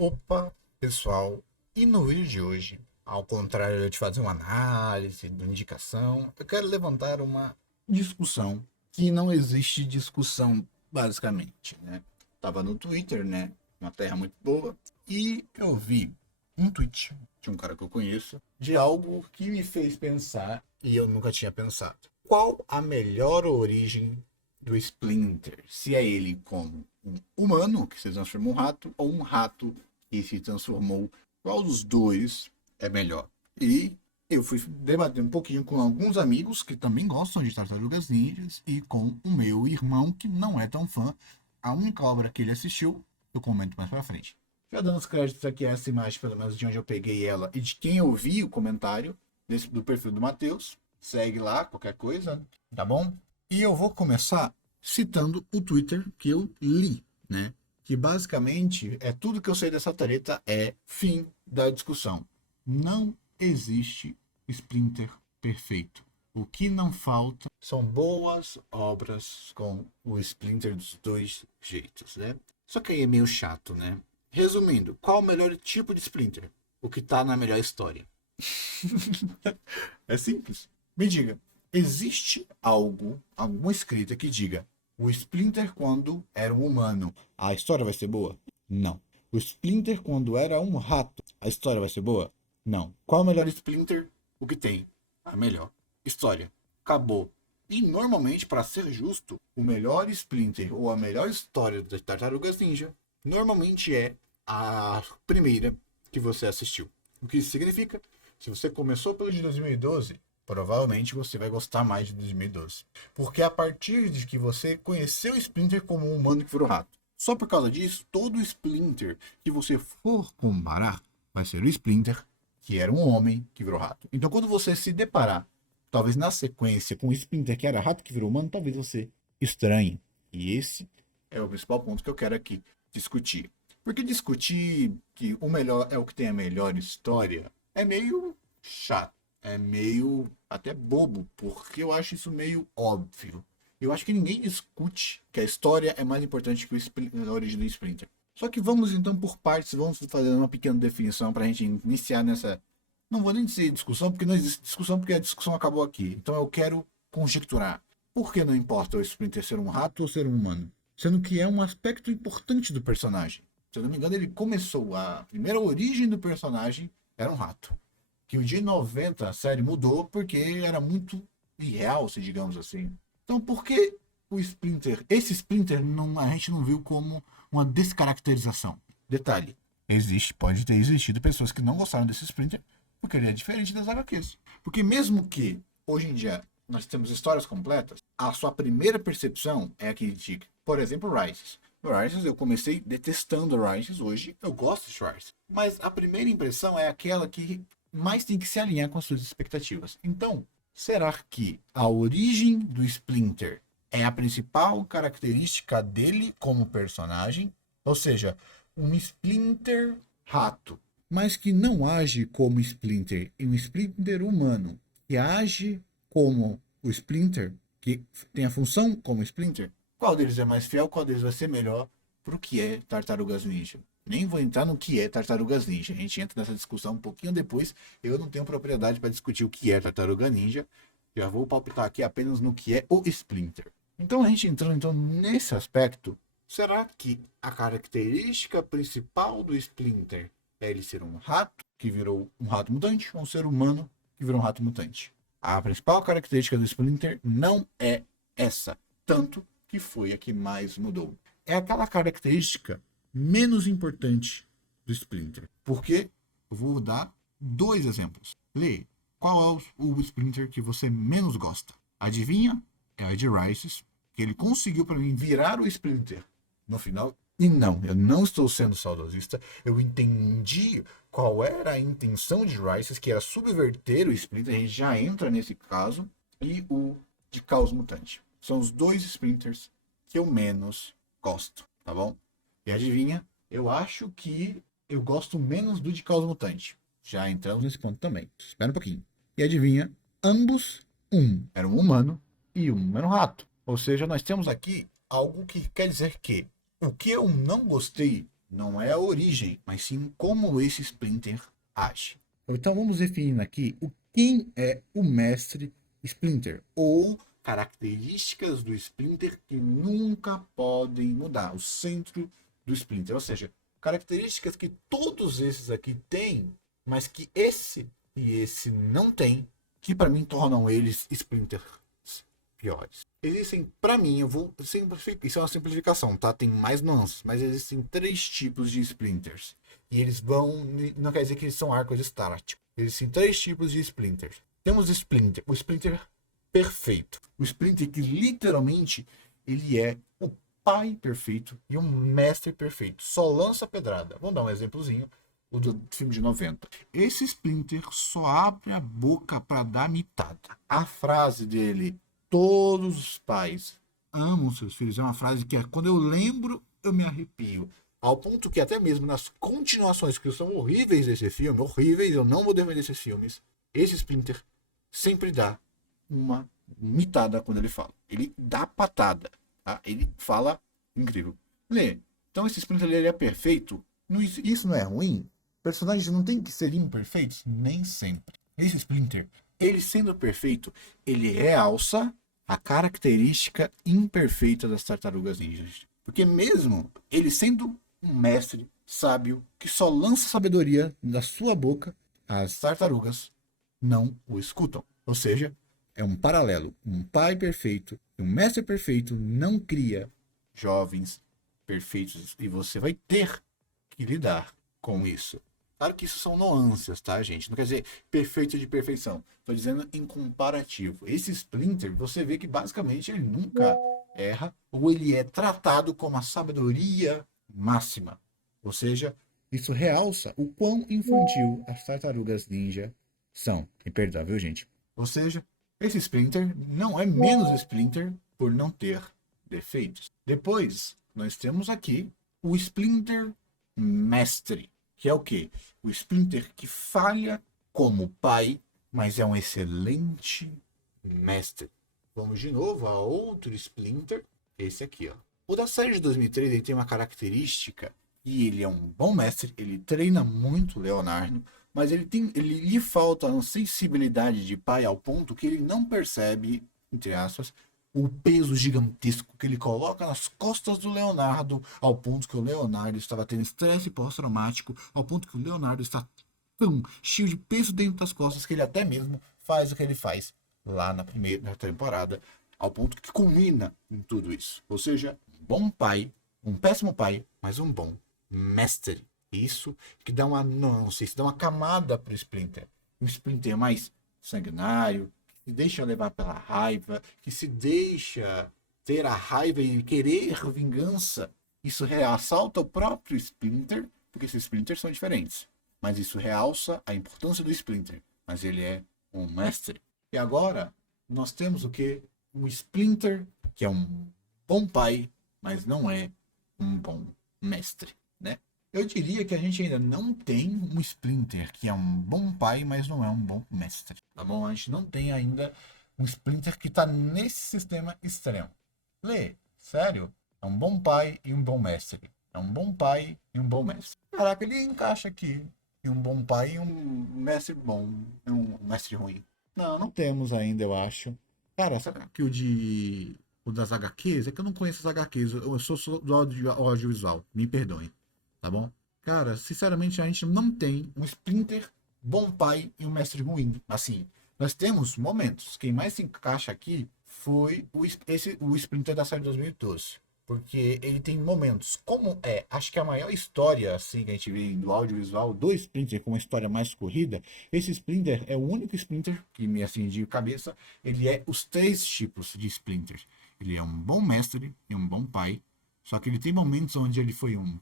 Opa, pessoal, e no vídeo de hoje, ao contrário de fazer uma análise, de indicação, eu quero levantar uma discussão que não existe discussão, basicamente, né? Tava no Twitter, né? Uma terra muito boa, e eu vi um tweet de um cara que eu conheço de algo que me fez pensar e eu nunca tinha pensado. Qual a melhor origem do Splinter? Se é ele como um humano que se transformou em um rato ou um rato que se transformou, qual dos dois é melhor? E eu fui debater um pouquinho com alguns amigos que também gostam de Tartarugas Ninjas e com o meu irmão que não é tão fã. A única obra que ele assistiu, eu comento mais pra frente. Já dando os créditos aqui a essa imagem, pelo menos de onde eu peguei ela e de quem eu vi o comentário do perfil do Matheus. Segue lá, qualquer coisa, tá bom? E eu vou começar citando o Twitter que eu li, né? Que basicamente é tudo que eu sei dessa treta é fim da discussão. Não existe Splinter perfeito. O que não falta são boas obras com o Splinter dos dois jeitos, né? Só que aí é meio chato, né? Resumindo, qual o melhor tipo de Splinter? O que tá na melhor história. É simples. Me diga, existe alguma escrita que diga o Splinter quando era um humano, a história vai ser boa? Não. O Splinter quando era um rato, a história vai ser boa? Não. Qual é o melhor Splinter? O que tem? A melhor história. Acabou. E normalmente, para ser justo, o melhor Splinter ou a melhor história das Tartarugas Ninja normalmente é a primeira que você assistiu. O que isso significa? Se você começou pelo de 2012, provavelmente você vai gostar mais de 2012. Porque a partir de que você conheceu o Splinter como um humano que virou rato. Só por causa disso, todo Splinter que você for comparar vai ser o Splinter que era um homem que virou rato. Então quando você se deparar, talvez na sequência, com o Splinter que era rato que virou humano, talvez você estranhe. E esse é o principal ponto que eu quero aqui discutir. Porque discutir que o melhor é o que tem a melhor história é meio chato. É meio até bobo, porque eu acho isso meio óbvio. Eu acho que ninguém discute que a história é mais importante que a origem do Splinter. Só que vamos então por partes, vamos fazer uma pequena definição para a gente iniciar nessa. Não vou nem dizer discussão, porque não existe discussão, porque a discussão acabou aqui. Então eu quero conjecturar. Por que não importa o Splinter ser um rato ou ser um humano? Sendo que é um aspecto importante do personagem. Se eu não me engano, ele começou. A primeira origem do personagem era um rato. Que o de 90 a série mudou porque era muito irreal, se digamos assim. Então por que o Splinter? Esse Splinter não, a gente não viu como uma descaracterização. Detalhe. Pode ter existido pessoas que não gostaram desse Splinter porque ele é diferente das HQs. Porque mesmo que hoje em dia nós temos histórias completas, a sua primeira percepção é a que diga, por exemplo, Rises. Rises, eu comecei detestando Rises, hoje eu gosto de Rises. Mas a primeira impressão é aquela que mais tem que se alinhar com as suas expectativas. Então, será que a origem do Splinter é a principal característica dele como personagem? Ou seja, um Splinter rato, mas que não age como Splinter, e um Splinter humano, que age como o Splinter, que tem a função como Splinter. Qual deles é mais fiel, qual deles vai ser melhor para o que é Tartarugas Ninja? Nem vou entrar no que é Tartarugas Ninja. A gente entra nessa discussão um pouquinho depois. Eu não tenho propriedade para discutir o que é Tartaruga Ninja. Já vou palpitar aqui apenas no que é o Splinter. Então a gente entrando então nesse aspecto, será que a característica principal do Splinter é ele ser um rato que virou um rato mutante ou um ser humano que virou um rato mutante? A principal característica do Splinter não é essa, tanto que foi a que mais mudou. É aquela característica menos importante do Splinter. Porque eu vou dar dois exemplos. Lê, qual é o Splinter que você menos gosta? Adivinha? É a de Rises, que ele conseguiu para mim virar o Splinter no final. E não, eu não estou sendo saudosista. Eu entendi qual era a intenção de Rises, que era subverter o Splinter. A gente já entra nesse caso. E o de Caos Mutante. São os dois Splinters que eu menos gosto, tá bom? E adivinha? Eu acho que eu gosto menos do de Caos Mutante. Já entramos nesse ponto também. Espera um pouquinho. E adivinha? Ambos, um era um humano e um era um rato. Ou seja, nós temos aqui algo que quer dizer que o que eu não gostei não é a origem, mas sim como esse Splinter age. Então vamos definir aqui quem é o mestre Splinter, ou características do Splinter que nunca podem mudar, o centro do Splinter, ou seja, características que todos esses aqui têm, mas que esse e esse não tem, que para mim tornam eles Splinters piores. Existem, para mim, eu vou simplificar, isso é uma simplificação, tá? Tem mais nuances, mas existem 3 tipos de Splinters. E eles vão, não quer dizer que eles são arcos estáticos. Existem 3 tipos de Splinters. Temos o Splinter perfeito. O Splinter que literalmente ele é o pai perfeito e um mestre perfeito. Só lança pedrada. Vamos dar um exemplozinho. O do filme de 90. Esse Splinter só abre a boca para dar mitada. A frase dele, todos os pais amam seus filhos, é uma frase que quando eu lembro, eu me arrepio. Ao ponto que até mesmo nas continuações que são horríveis desse filme, horríveis, eu não vou defender esses filmes, esse Splinter sempre dá uma mitada quando ele fala. Ele dá patada. Tá? Ele fala incrível. Lê, então esse Splinter ele é perfeito. Isso não é ruim? Personagens não tem que ser imperfeitos? Nem sempre. Esse Splinter, ele sendo perfeito, ele realça a característica imperfeita das tartarugas ninjas. Porque mesmo ele sendo um mestre sábio que só lança sabedoria da sua boca, as tartarugas não o escutam. Ou seja, é um paralelo. Um pai perfeito, um mestre perfeito não cria jovens perfeitos e você vai ter que lidar com isso. Claro que isso são nuances, tá, gente? Não quer dizer perfeito de perfeição. Estou dizendo em comparativo. Esse Splinter, você vê que basicamente ele nunca erra, ou ele é tratado como a sabedoria máxima. Ou seja, isso realça o quão infantil as tartarugas ninja são. Me perdoa, viu, gente? Ou seja, esse Splinter não é menos Splinter por não ter defeitos. Depois, nós temos aqui o Splinter Mestre, que é o quê? O Splinter que falha como pai, mas é um excelente mestre. Vamos de novo a outro Splinter, esse aqui, ó. O da série de 2003 ele tem uma característica e ele é um bom mestre, ele treina muito o Leonardo, mas ele lhe falta a sensibilidade de pai ao ponto que ele não percebe, entre aspas, o peso gigantesco que ele coloca nas costas do Leonardo, ao ponto que o Leonardo estava tendo estresse pós-traumático, ao ponto que o Leonardo está tão cheio de peso dentro das costas que ele até mesmo faz o que ele faz lá na primeira temporada, ao ponto que culmina em tudo isso. Ou seja, um bom pai, um péssimo pai, mas um bom mestre. Isso que dá uma nuance, isso dá uma camada para o Splinter. Um Splinter mais sanguinário, que se deixa levar pela raiva, que se deixa ter a raiva e querer vingança. Isso ressalta o próprio Splinter, porque esses Splinters são diferentes. Mas isso realça a importância do Splinter. Mas ele é um mestre. E agora, nós temos o que? Um Splinter, que é um bom pai, mas não é um bom mestre, né? Eu diria que a gente ainda não tem um Splinter, que é um bom pai, mas não é um bom mestre. Tá bom? A gente não tem ainda um Splinter que tá nesse sistema extremo. Lê, sério? É um bom pai e um bom mestre. É um bom pai e um bom mestre. Caraca, ele encaixa aqui. E um bom pai e um mestre bom. E um mestre ruim. Não, não temos ainda, eu acho. Cara, sabe que o das HQs? É que eu não conheço as HQs. Eu sou do audiovisual. Me perdoem. Tá bom? Cara, sinceramente, a gente não tem um Splinter bom pai e um mestre ruim. Assim, nós temos momentos. Quem mais se encaixa aqui foi o Splinter da série 2012. Porque ele tem momentos, como acho que a maior história assim que a gente vê do audiovisual do Splinter com uma história mais corrida, esse Splinter é o único Splinter que me assim de cabeça, ele é os 3 tipos de Splinter. Ele é um bom mestre e um bom pai, só que ele tem momentos onde ele foi um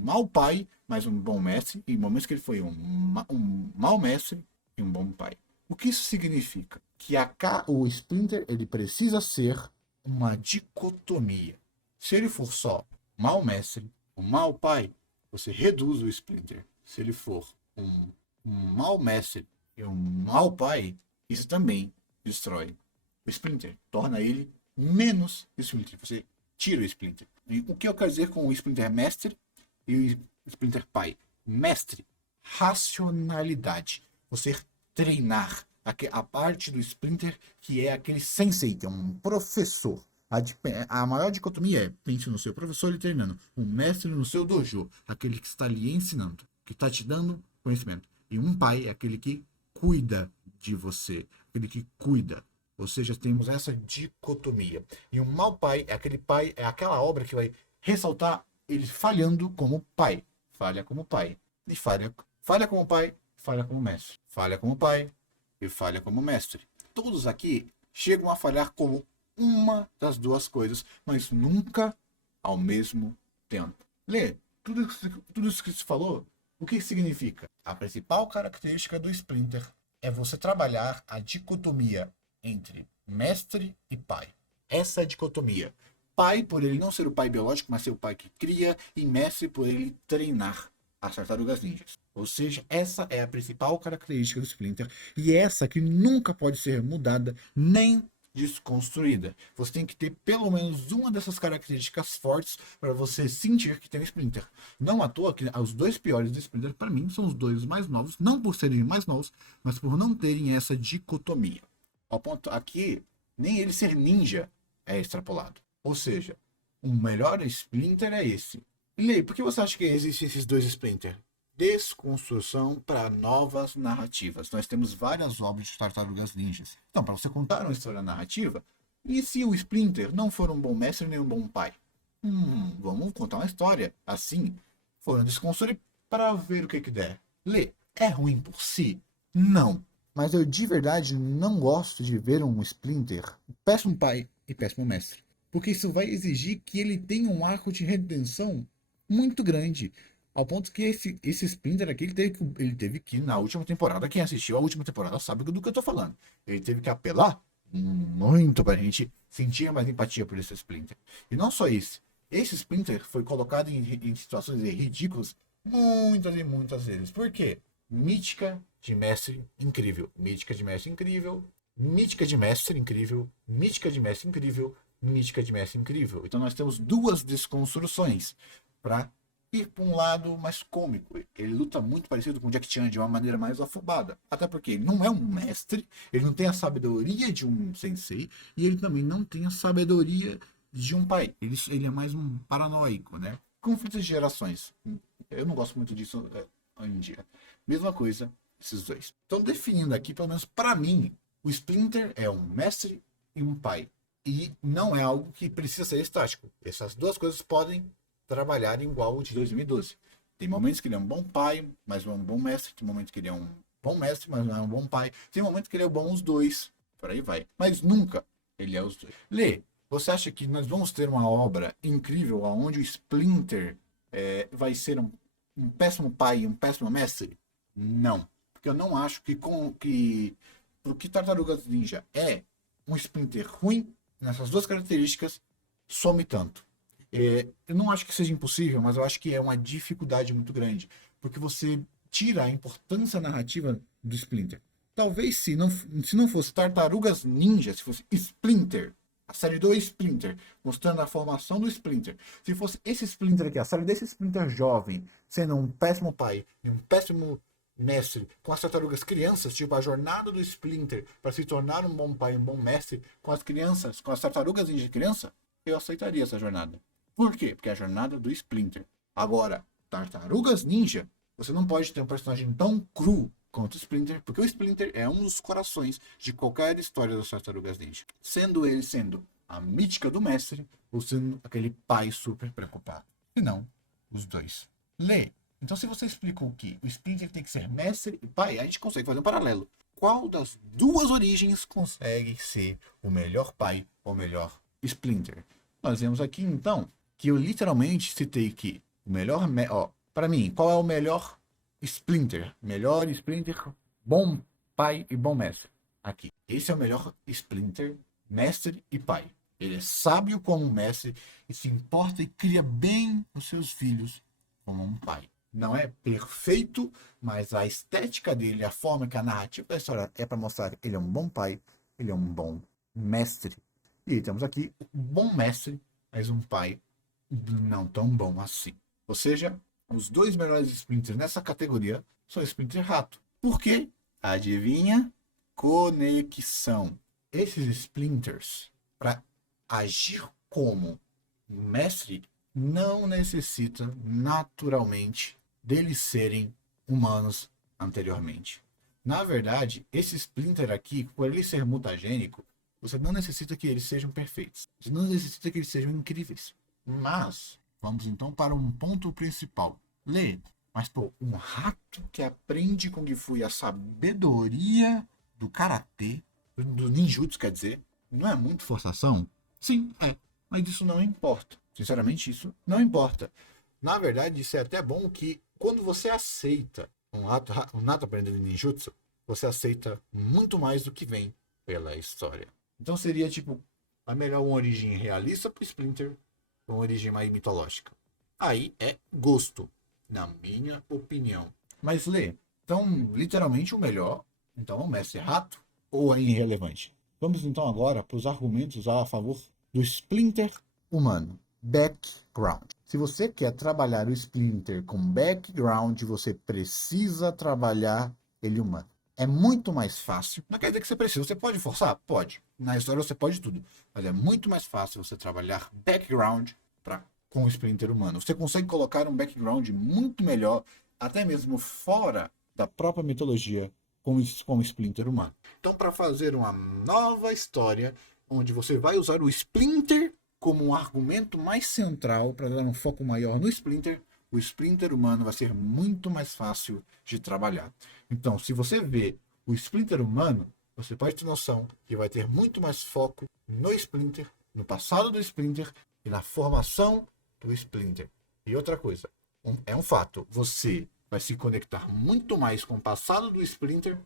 mau pai, mas um bom mestre, e momentos que ele foi um mau mestre e um bom pai. O que isso significa? Que o Splinter ele precisa ser uma dicotomia. Se ele for só mau mestre, um mau pai, você reduz o Splinter. Se ele for um mau mestre e um mau pai, isso também destrói o Splinter. Torna ele menos Splinter. Você tira o Splinter. E o que eu quero dizer com o Splinter mestre E o Splinter pai, mestre, racionalidade. Você treinar a parte do Splinter que é aquele sensei, que é um professor. A maior dicotomia é: pense no seu professor lhe treinando, um mestre no seu dojo, aquele que está lhe ensinando, que está te dando conhecimento. E um pai é aquele que cuida de você, aquele que cuida. Ou seja, temos essa dicotomia. E um mau pai é aquele pai, é aquela obra que vai ressaltar ele falhando como pai. Falha como pai. E falha como pai, falha como mestre. Falha como pai e falha como mestre. Todos aqui chegam a falhar como uma das duas coisas, mas nunca ao mesmo tempo. Lê, tudo isso que se falou, o que significa? A principal característica do Splinter é você trabalhar a dicotomia entre mestre e pai. Essa é a dicotomia. Pai, por ele não ser o pai biológico, mas ser o pai que cria, e mestre, por ele treinar as tartarugas ninjas. Ou seja, essa é a principal característica do Splinter, e essa que nunca pode ser mudada nem desconstruída. Você tem que ter pelo menos uma dessas características fortes para você sentir que tem um Splinter. Não à toa que os dois piores do Splinter, para mim, são os dois mais novos, não por serem mais novos, mas por não terem essa dicotomia. Ao ponto aqui, nem ele ser ninja é extrapolado. Ou seja, o melhor Splinter é esse. Lei, por que você acha que existem esses dois Splinter? Desconstrução para novas narrativas. Nós temos várias obras de tartarugas ninjas. Então, para você contar uma história narrativa, e se o Splinter não for um bom mestre nem um bom pai? Vamos contar uma história. Assim, foram desconstruir para ver o que der. Lê, é ruim por si? Não. Mas eu de verdade não gosto de ver um Splinter péssimo pai e péssimo mestre. Porque isso vai exigir que ele tenha um arco de redenção muito grande. Ao ponto que esse Splinter aqui, ele teve que, na última temporada, quem assistiu a última temporada sabe do que eu tô falando. Ele teve que apelar muito pra gente sentir mais empatia por esse Splinter. E não só isso. Esse Splinter foi colocado em situações ridículas muitas e muitas vezes. Por quê? Mítica de mestre incrível. Mítica de mestre incrível. Mítica de mestre incrível. Mítica de mestre incrível. Mítica de mestre incrível. Então nós temos duas desconstruções para ir para um lado mais cômico. Ele luta muito parecido com o Jack Chan de uma maneira mais afobada. Até porque ele não é um mestre, ele não tem a sabedoria de um sensei e ele também não tem a sabedoria de um pai. Ele é mais um paranoico, né? Conflitos de gerações. Eu não gosto muito disso hoje em dia. Mesma coisa, esses dois. Então, definindo aqui, pelo menos para mim, o Splinter é um mestre e um pai. E não é algo que precisa ser estático. Essas duas coisas podem trabalhar igual o de 2012. Tem momentos que ele é um bom pai, mas não é um bom mestre. Tem momentos que ele é um bom mestre, mas não é um bom pai. Tem momentos que ele é bom os dois. Por aí vai. Mas nunca ele é os dois. Lê, você acha que nós vamos ter uma obra incrível onde o Splinter vai ser um péssimo pai e um péssimo mestre? Não. Porque eu não acho que o que Tartarugas Ninja é um Splinter ruim, nessas duas características, some tanto. Eu não acho que seja impossível, mas eu acho que é uma dificuldade muito grande. Porque você tira a importância narrativa do Splinter. Talvez se não fosse Tartarugas Ninja, se fosse Splinter, a série do Splinter, mostrando a formação do Splinter. Se fosse esse Splinter aqui, a série desse Splinter jovem, sendo um péssimo pai e um péssimo mestre, com as tartarugas crianças, tipo a jornada do Splinter para se tornar um bom pai e um bom mestre com as crianças, com as tartarugas de criança, eu aceitaria essa jornada. Por quê? Porque é a jornada do Splinter. Agora, Tartarugas Ninja, você não pode ter um personagem tão cru quanto o Splinter, porque o Splinter é um dos corações de qualquer história das Tartarugas Ninja. Sendo ele a mítica do mestre, ou sendo aquele pai super preocupado. E não, os dois. Lê. Então se você explica o que o Splinter tem que ser mestre e pai, a gente consegue fazer um paralelo. Qual das duas origens consegue ser o melhor pai ou melhor Splinter? Nós vemos aqui então que eu literalmente citei que o melhor, para mim, qual é o melhor Splinter? Melhor Splinter, bom pai e bom mestre. Aqui. Esse é o melhor Splinter, mestre e pai. Ele é sábio como um mestre e se importa e cria bem os seus filhos como um pai. Não é perfeito, mas a estética dele, a forma que a narrativa da história é para mostrar que ele é um bom pai, ele é um bom mestre. E temos aqui um bom mestre, mas um pai não tão bom assim. Ou seja, os dois melhores Splinters nessa categoria são Splinter e Rato. Por quê? Adivinha? Conexão. Esses Splinters, para agir como mestre, não necessita naturalmente deles serem humanos anteriormente. Na verdade, esse Splinter aqui, por ele ser mutagênico, você não necessita que eles sejam perfeitos. Você não necessita que eles sejam incríveis. Mas, vamos então para um ponto principal. Lê, mas pô, um rato que aprende Kung Fu e a sabedoria do Karatê, do ninjutsu, quer dizer, não é muito forçação? Sim, é. Mas isso não importa. Sinceramente, isso não importa. Na verdade, isso é até bom que quando você aceita um rato aprendendo ninjutsu, você aceita muito mais do que vem pela história. Então seria tipo, a melhor uma origem realista pro Splinter, uma origem mais mitológica. Aí é gosto, na minha opinião. Mas Lê, então literalmente o melhor, então o Mestre Rato ou é irrelevante? Vamos então agora para os argumentos a favor do Splinter humano. Background. Se você quer trabalhar o Splinter com background, você precisa trabalhar ele humano. É muito mais fácil. Não quer dizer que você precisa. Você pode forçar? Pode. Na história você pode tudo. Mas é muito mais fácil você trabalhar background com o Splinter humano. Você consegue colocar um background muito melhor, até mesmo fora da própria mitologia, com o Splinter humano. Então, para fazer uma nova história, onde você vai usar o Splinter como um argumento mais central para dar um foco maior no Splinter, o Splinter humano vai ser muito mais fácil de trabalhar. Então, se você vê o Splinter humano, você pode ter noção que vai ter muito mais foco no Splinter, no passado do Splinter e na formação do Splinter. E outra coisa, é um fato, você vai se conectar muito mais com o passado do Splinter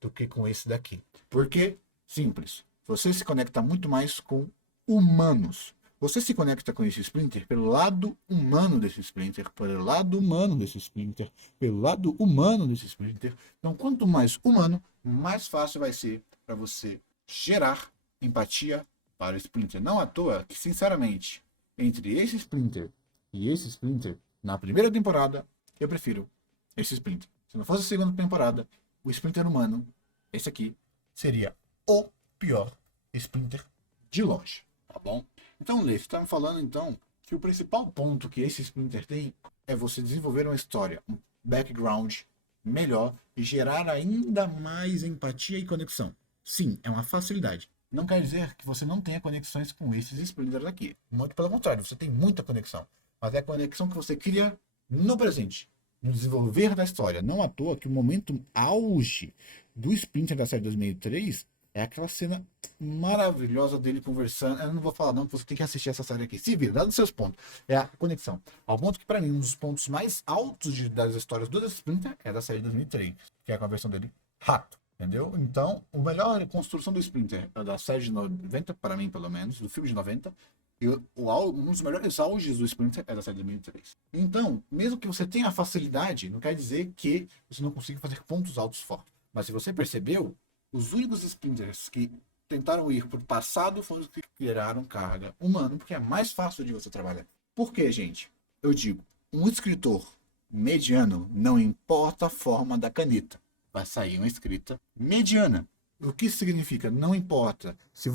do que com esse daqui. Por quê? Simples. Você se conecta muito mais com humanos. Você se conecta com esse Splinter pelo lado humano desse Splinter, pelo lado humano desse Splinter, pelo lado humano desse Splinter. Então, quanto mais humano, mais fácil vai ser para você gerar empatia para o Splinter. Não à toa que, sinceramente, entre esse Splinter e esse Splinter, na primeira temporada, eu prefiro esse Splinter. Se não fosse a segunda temporada, o Splinter humano, esse aqui, seria o pior Splinter de longe, tá bom? Então, Lê, você tá me falando, então, que o principal ponto que esse Splinter tem é você desenvolver uma história, um background melhor e gerar ainda mais empatia e conexão. Sim, é uma facilidade. Não quer dizer que você não tenha conexões com esses Splinters aqui. Muito pelo contrário, você tem muita conexão. Mas é a conexão que você cria no presente, no desenvolver da história. Não à toa que o momento auge do Splinter da série 2003 é aquela cena maravilhosa dele conversando. Eu não vou falar não, porque você tem que assistir essa série aqui. Se vira, dá nos seus pontos. É a conexão. Ao ponto que, para mim, um dos pontos mais altos das histórias do Splinter é da série 2003, que é com a versão dele rato. Entendeu? Então, a melhor construção do Splinter é da série de 90, para mim, pelo menos, do filme de 90. E um dos melhores auges do Splinter é da série de 2003. Então, mesmo que você tenha facilidade, não quer dizer que você não consiga fazer pontos altos fortes. Mas se você percebeu, os únicos Splinters que tentaram ir para o passado foram os que criaram carga humana, porque é mais fácil de você trabalhar. Por quê, gente? Eu digo, um escritor mediano, não importa a forma da caneta, vai sair uma escrita mediana. O que isso significa? Não importa se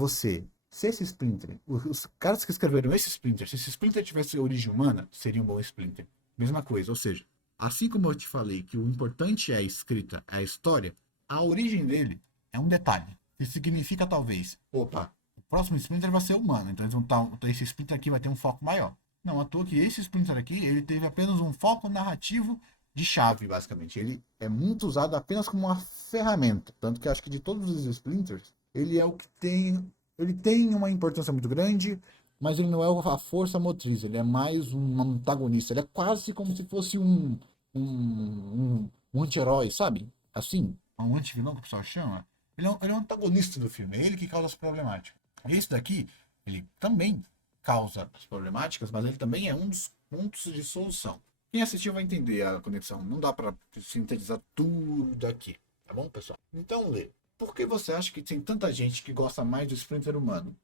esse Splinter, os caras que escreveram esse Splinter, se esse Splinter tivesse origem humana, seria um bom Splinter. Mesma coisa, ou seja, assim como eu te falei que o importante é a escrita, é a história, a origem dele é um detalhe. Que significa talvez, opa, o próximo Splinter vai ser humano, então esse Splinter aqui vai ter um foco maior. Não, à toa que esse Splinter aqui, ele teve apenas um foco narrativo de chave, basicamente. Ele é muito usado apenas como uma ferramenta. Tanto que acho que de todos os Splinters, ele é o que tem. Ele tem uma importância muito grande, mas ele não é a força motriz. Ele é mais um antagonista. Ele é quase como se fosse um anti-herói, sabe? Assim, um anti-vilão que o pessoal chama. Ele é um antagonista do filme. É ele que causa as problemáticas. Esse daqui, ele também causa as problemáticas, mas ele também é um dos pontos de solução. Quem assistiu vai entender a conexão. Não dá para sintetizar tudo aqui. Tá bom, pessoal? Então, Lê, por que você acha que tem tanta gente que gosta mais do Splinter humano?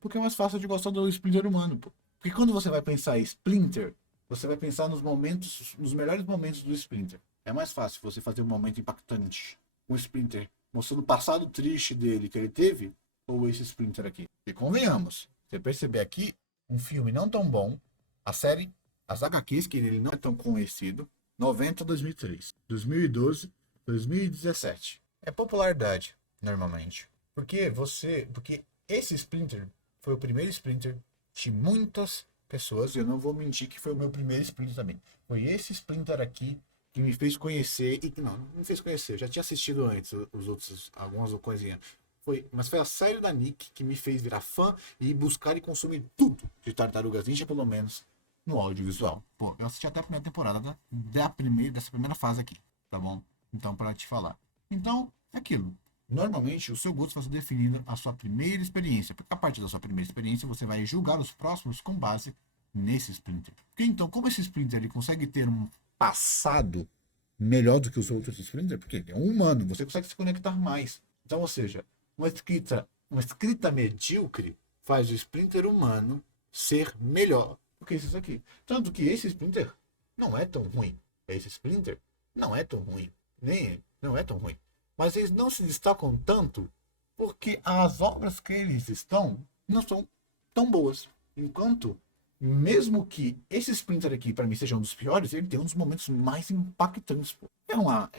Porque é mais fácil de gostar do Splinter humano, pô. Porque quando você vai pensar em Splinter, você vai pensar nos momentos, nos melhores momentos do Splinter. É mais fácil você fazer um momento impactante com o Splinter, mostrando o passado triste dele que ele teve, ou esse Splinter aqui. E convenhamos, você perceber aqui, um filme não tão bom, a série, as HQs, que ele não é tão conhecido, 90 2003, 2012, 2017. É popularidade, normalmente. Porque esse Splinter foi o primeiro Splinter de muitas pessoas, e eu não vou mentir que foi o meu primeiro Splinter também. Foi esse Splinter aqui que me fez conhecer, e que não me fez conhecer, eu já tinha assistido antes os outros, algumas coisinhas. Mas foi a série da Nick que me fez virar fã e buscar e consumir tudo de Tartarugas Ninja, pelo menos no audiovisual. Pô, eu assisti até a primeira temporada dessa primeira fase aqui, tá bom? Então, para te falar. Então, é aquilo. Normalmente, o seu gosto vai ser definido a sua primeira experiência. Porque a partir da sua primeira experiência, você vai julgar os próximos com base nesse Splinter. Porque então, como esse Splinter ele consegue ter um passado melhor do que os outros Splinter, porque ele é um humano, você consegue se conectar mais. Então, ou seja, uma escrita medíocre faz o Splinter humano ser melhor do que isso aqui. Tanto que esse Splinter não é tão ruim. Esse Splinter não é tão ruim. Nem não é tão ruim. Mas eles não se destacam tanto porque as obras que eles estão não são tão boas. Enquanto, mesmo que esse Splinter aqui, para mim, seja um dos piores, ele tem um dos momentos mais impactantes, pô. É uma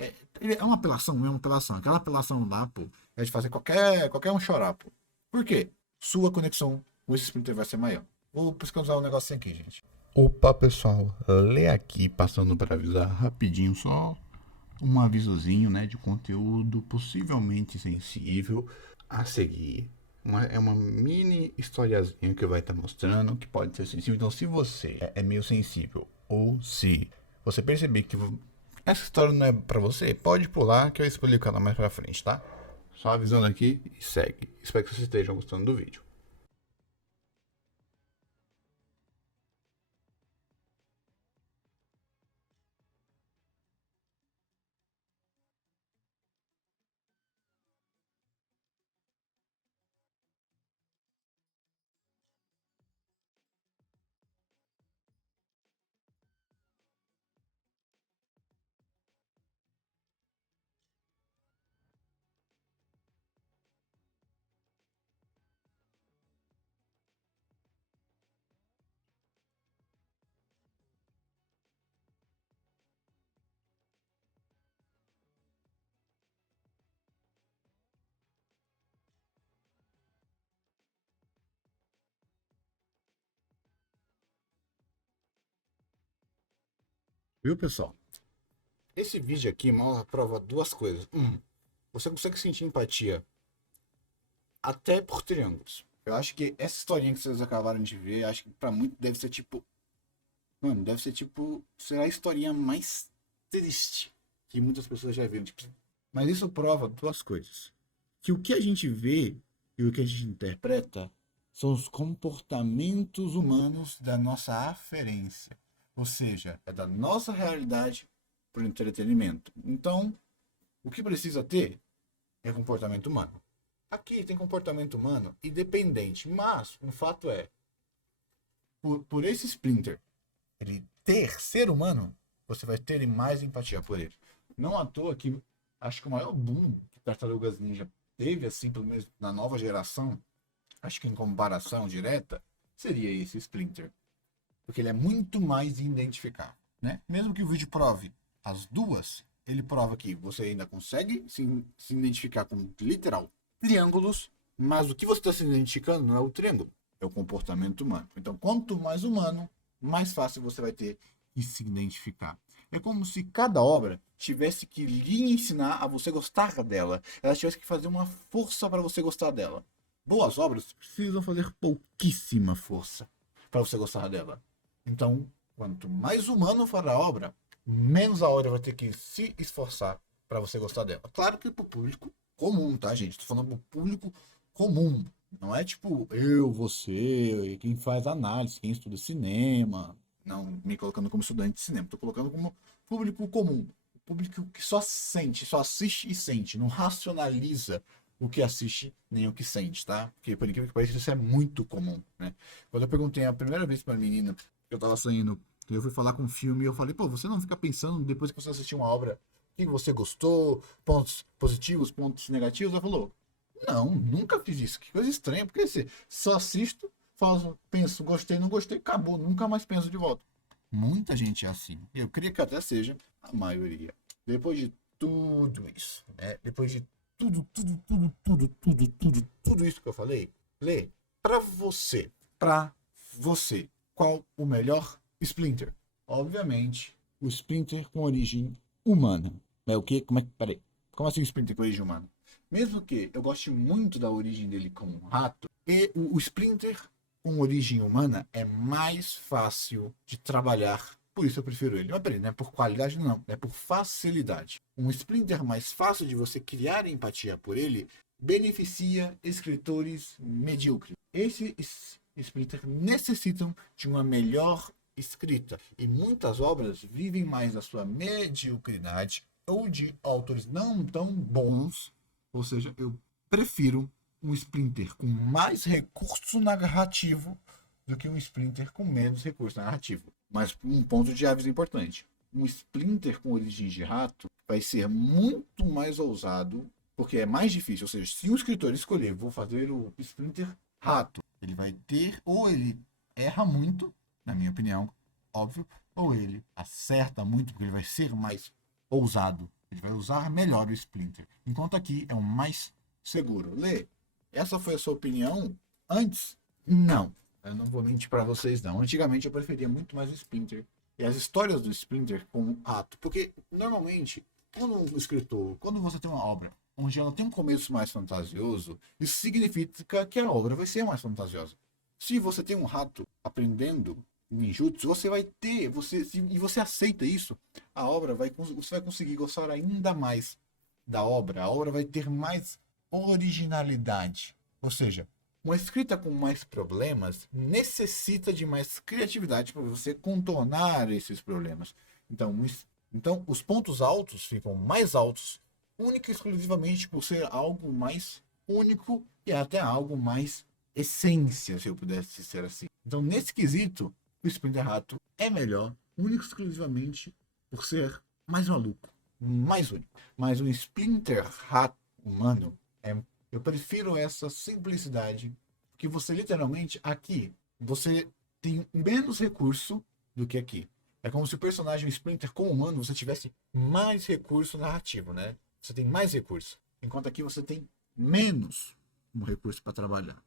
apelação, é uma apelação. Aquela apelação lá, pô, é de fazer qualquer um chorar, pô. Por quê? Sua conexão com esse Splinter vai ser maior. Vou pesquisar um negocinho aqui, gente. Opa, pessoal, lê aqui, passando para avisar rapidinho, só um avisozinho, né, de conteúdo possivelmente sensível a seguir. É uma mini historiazinha que vai estar mostrando que pode ser sensível. Então, se você é meio sensível ou se você perceber que essa história não é pra você, pode pular que eu explico ela mais pra frente, tá? Só avisando aqui e segue. Espero que vocês estejam gostando do vídeo. Viu, pessoal? Esse vídeo aqui mal prova duas coisas. Você consegue sentir empatia até por triângulos. Eu acho que essa historinha que vocês acabaram de ver, acho que pra muito deve ser tipo. Mano, deve ser tipo. Será a historinha mais triste que muitas pessoas já viram. Tipo, mas isso prova duas coisas. Que o que a gente vê e o que a gente interpreta são os comportamentos humanos da nossa aferência. Ou seja, é da nossa realidade para o entretenimento. Então, o que precisa ter é comportamento humano. Aqui tem comportamento humano independente, mas um fato é, por esse Splinter, ele ter ser humano, você vai ter mais empatia por ele. Não à toa que acho que o maior boom que Tartarugas Ninja teve, assim, pelo menos na nova geração, acho que em comparação direta, seria esse Splinter. Porque ele é muito mais identificável, né? Mesmo que o vídeo prove as duas, ele prova que você ainda consegue se identificar com literal triângulos, mas o que você está se identificando não é o triângulo, é o comportamento humano. Então, quanto mais humano, mais fácil você vai ter de se identificar. É como se cada obra tivesse que lhe ensinar a você gostar dela. Ela tivesse que fazer uma força para você gostar dela. Boas obras precisam fazer pouquíssima força para você gostar dela. Então, quanto mais humano for a obra, menos a obra vai ter que se esforçar para você gostar dela. Claro que pro público comum, tá, gente? Tô falando pro público comum. Não é tipo eu, você, quem faz análise, quem estuda cinema. Não me colocando como estudante de cinema. Tô colocando como público comum. Público que só sente, só assiste e sente. Não racionaliza o que assiste nem o que sente, tá? Porque, por incrível que pareça, isso é muito comum, né? Quando eu perguntei a primeira vez pra menina, eu tava saindo Eu fui falar com um filme e eu falei, pô, você não fica pensando depois que você assistiu uma obra, o que você gostou, pontos positivos, pontos negativos? Ela falou, não, nunca fiz isso, que coisa estranha, porque assim, só assisto, faço, penso, gostei, não gostei, acabou, nunca mais penso de volta. Muita gente é assim. Eu queria que até seja a maioria. Depois de tudo isso, né? Depois de tudo isso que eu falei, Lê, pra você, qual o melhor Splinter? Obviamente, o Splinter com origem humana. É o quê? Como é que. Peraí. Como assim o Splinter com origem humana? Mesmo que eu goste muito da origem dele como um rato, e o Splinter com origem humana é mais fácil de trabalhar. Por isso eu prefiro ele. Mas peraí, não é por qualidade, não. É por facilidade. Um Splinter mais fácil de você criar empatia por ele beneficia escritores medíocres. Esses Splinter necessitam de uma melhor escrita. E muitas obras vivem mais da sua mediocridade ou de autores não tão bons. Ou seja, eu prefiro um Splinter com mais recurso narrativo do que um Splinter com menos recurso narrativo. Mas um ponto de aviso importante. Um Splinter com origem de rato vai ser muito mais ousado, porque é mais difícil. Ou seja, se um escritor escolher, vou fazer o Splinter rato, ele vai ter, ou ele erra muito, na minha opinião, óbvio, ou ele acerta muito, porque ele vai ser mais ousado. Ele vai usar melhor o Splinter. Enquanto aqui é o mais seguro. Lê, essa foi a sua opinião antes? Não. Eu não vou mentir para vocês, não. Antigamente eu preferia muito mais o Splinter. E as histórias do Splinter como ato. Porque, normalmente, quando você tem uma obra onde ela tem um começo mais fantasioso, isso significa que a obra vai ser mais fantasiosa. Se você tem um rato aprendendo ninjutsu, você vai ter, e você aceita isso, você vai conseguir gostar ainda mais da obra. A obra vai ter mais originalidade. Ou seja, uma escrita com mais problemas necessita de mais criatividade para você contornar esses problemas. Então, os pontos altos ficam mais altos, única e exclusivamente por ser algo mais único e até algo mais essência, se eu pudesse ser assim. Então, nesse quesito, o Splinter Rato é melhor, único e exclusivamente por ser mais maluco, mais único. Mas o Splinter Rato humano, eu prefiro essa simplicidade, que você literalmente, aqui, você tem menos recurso do que aqui. É como se o personagem Splinter com humano você tivesse mais recurso narrativo, né? Você tem mais recurso. Enquanto aqui você tem menos um recurso para trabalhar.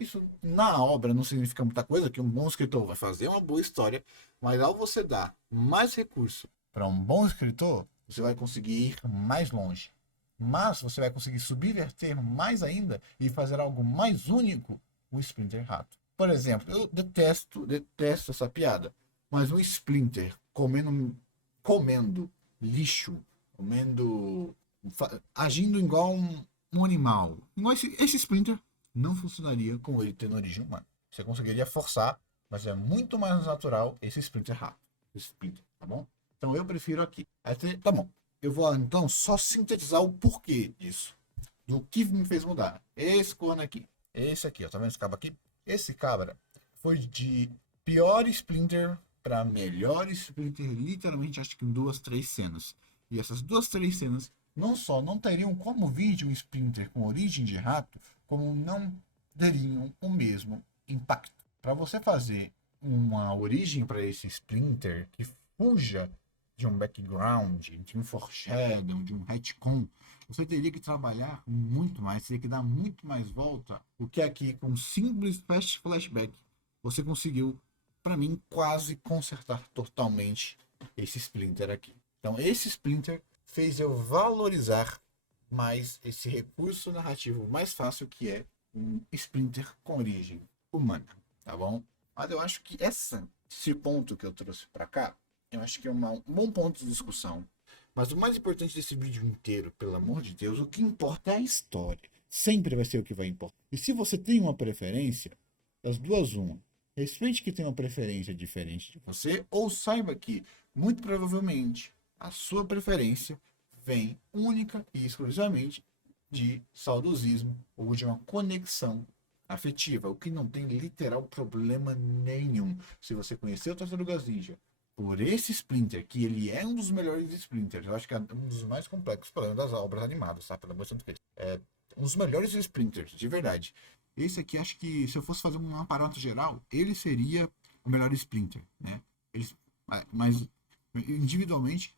Isso na obra não significa muita coisa, que um bom escritor vai fazer uma boa história, mas ao você dar mais recurso para um bom escritor, você vai conseguir ir mais longe. Mas você vai conseguir subverter mais ainda e fazer algo mais único, o Splinter Rato. Por exemplo, eu detesto essa piada, mas um Splinter comendo lixo, agindo igual um animal, igual esse Splinter, não funcionaria com ele tendo origem humana. Você conseguiria forçar, mas é muito mais natural esse Splinter Rato. Splinter, tá bom? Então eu prefiro aqui. Tá bom. Eu vou então só sintetizar o porquê disso. Do que me fez mudar. Esse corno aqui. Esse aqui, ó. Tá vendo esse cabra aqui? Esse cabra foi de pior Splinter para melhor Splinter, literalmente, acho que em 2, 3 cenas. E essas 2, 3 cenas não só não teriam como vir de um Splinter com origem de rato, como não teriam o mesmo impacto. Para você fazer uma origem para esse Splinter que fuja de um background, de um foreshadow, de um retcon, você teria que trabalhar muito mais, teria que dar muito mais volta. O que aqui, com um simples fast flashback, você conseguiu, para mim, quase consertar totalmente esse Splinter aqui. Então, esse Splinter fez eu valorizar mais esse recurso narrativo mais fácil que é um Splinter com origem humana, tá bom? Mas eu acho que esse ponto que eu trouxe para cá, eu acho que é um bom ponto de discussão. Mas o mais importante desse vídeo inteiro, pelo amor de Deus, o que importa é a história. Sempre vai ser o que vai importar. E se você tem uma preferência, das duas uma. Respeite que tem uma preferência diferente de você, ou saiba que, muito provavelmente, a sua preferência vem única e exclusivamente de saudosismo ou de uma conexão afetiva, o que não tem literal problema nenhum. Se você conheceu o Tartarugas Ninja por esse Splinter, que ele é um dos melhores Splinters, eu acho que é um dos mais complexos, falando das obras animadas, tá? Pelo amor de Deus. É um dos melhores Splinters, de verdade. Esse aqui, acho que se eu fosse fazer um aparato geral, ele seria o melhor Splinter, né? Eles, mas individualmente,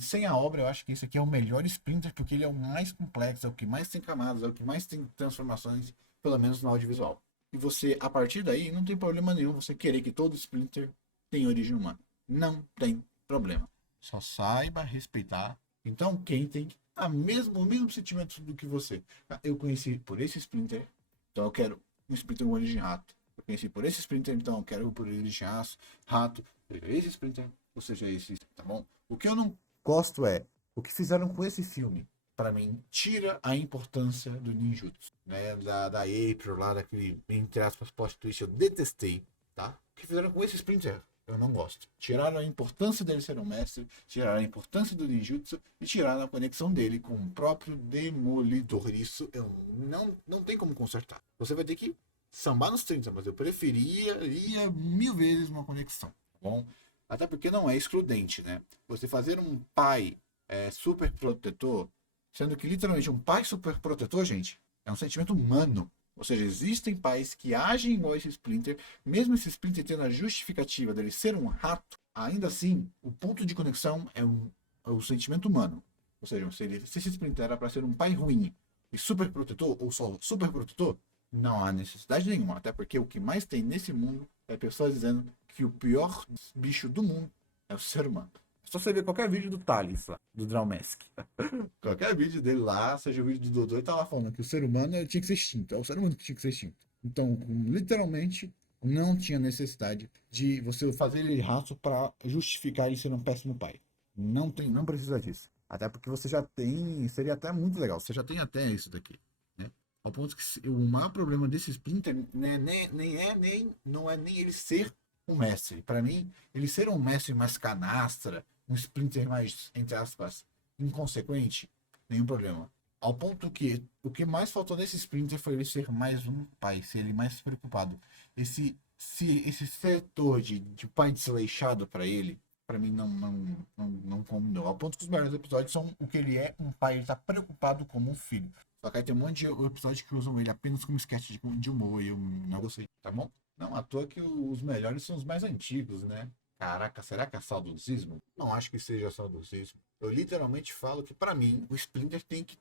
sem a obra, eu acho que esse aqui é o melhor Splinter, porque ele é o mais complexo, é o que mais tem camadas, é o que mais tem transformações, pelo menos no audiovisual. E você, a partir daí, não tem problema nenhum você querer que todo Splinter tenha origem humana. Não tem problema. Só saiba respeitar. Então, quem tem o mesmo sentimento do que você. Eu conheci por esse Splinter, então eu quero um Splinter com origem rato. Eu conheci por esse Splinter, então eu quero por origem rato. Esse Splinter, ou seja, esse, tá bom? O que eu não gosto é o que fizeram com esse filme. Para mim, tira a importância do ninjutsu, né? Da April lá, daquele, entre aspas, plot twist, eu detestei, tá? O que fizeram com esse Splinter, eu não gosto. Tiraram a importância dele ser um mestre, tiraram a importância do ninjutsu e tiraram a conexão dele com o próprio Demolidor. Isso eu não tem como consertar. Você vai ter que sambar nos 30, mas eu preferia 1000 vezes uma conexão, tá bom? Até porque não é excludente, né? Você fazer um pai super protetor, sendo que literalmente um pai super protetor, gente, é um sentimento humano. Ou seja, existem pais que agem igual esse Splinter, mesmo esse Splinter tendo a justificativa dele ser um rato, ainda assim, o ponto de conexão é o sentimento humano. Ou seja, se esse Splinter era para ser um pai ruim e super protetor, ou só super protetor, não há necessidade nenhuma. Até porque o que mais tem nesse mundo é pessoas dizendo que o pior bicho do mundo é o ser humano. É só você ver qualquer vídeo do Thales lá, do Draumask. Qualquer vídeo dele lá, seja o vídeo do Dodô, ele tá lá falando que o ser humano tinha que ser extinto. É o ser humano que tinha que ser extinto. Então, literalmente, não tinha necessidade de você fazer ele rato para justificar ele ser um péssimo pai. Não precisa disso. Até porque você já tem, seria até muito legal. Você já tem até isso daqui, né? Ao ponto que o maior problema desse Splinter não é nem ele ser um mestre. Para mim, ele ser um mestre mais canastra, um Splinter mais, entre aspas, inconsequente, nenhum problema. Ao ponto que o que mais faltou nesse Splinter foi ele ser mais um pai, ser ele mais preocupado. Esse setor de pai desleixado para ele, para mim não combinou. Ao ponto que os melhores episódios são o que ele é, um pai, ele tá preocupado como um filho. Só que aí tem um monte de episódios que usam ele apenas como sketch de humor e eu não gostei, tá bom? Não à toa que os melhores são os mais antigos, né? Caraca, será que é saudosismo? Não acho que seja saudosismo. Eu literalmente falo que pra mim o Splinter tem que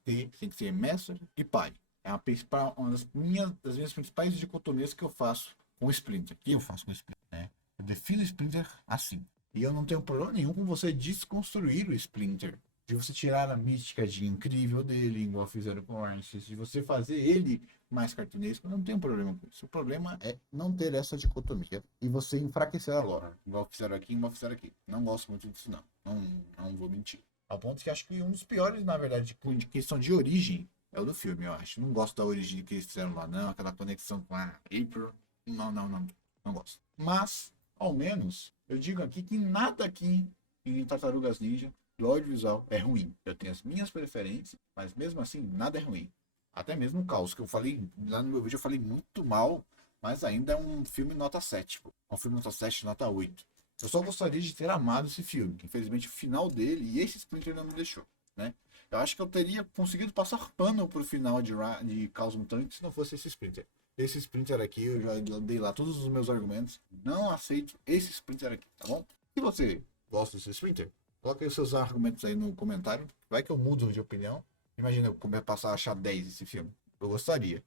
ser mestre e pai. É uma das minhas principais dicotomias que eu faço com o Splinter. Que eu faço com o Splinter, né? Eu defino o Splinter assim. E eu não tenho problema nenhum com você desconstruir o Splinter. De você tirar a mística de incrível dele, igual fizeram com o Arceus, de você fazer ele mais cartunesco, não tem problema com isso. O problema é não ter essa dicotomia e você enfraquecer a lore, igual fizeram aqui, igual fizeram aqui. Não gosto muito disso, não. Não vou mentir. Ao ponto que acho que um dos piores, na verdade, de questão de origem, é o do filme, eu acho. Não gosto da origem que eles fizeram lá, não. Aquela conexão com a April. Não gosto. Mas, ao menos, eu digo aqui que nada aqui em Tartarugas Ninja do audiovisual é ruim. Eu tenho as minhas preferências, mas mesmo assim, nada é ruim. Até mesmo o Caos, que eu falei, lá no meu vídeo eu falei muito mal, mas ainda é um filme nota 7. Pô. É um filme nota 7, nota 8. Eu só gostaria de ter amado esse filme, que infelizmente o final dele e esse Splinter não me deixou, né? Eu acho que eu teria conseguido passar pano pro final de Caos Mutante se não fosse esse Splinter. Esse Splinter aqui, eu já dei lá todos os meus argumentos. Não aceito esse Splinter aqui, tá bom? Se você gosta desse Splinter, coloque os seus argumentos aí no comentário. Vai que eu mudo de opinião. Imagina eu passar a achar 10 esse filme. Eu gostaria.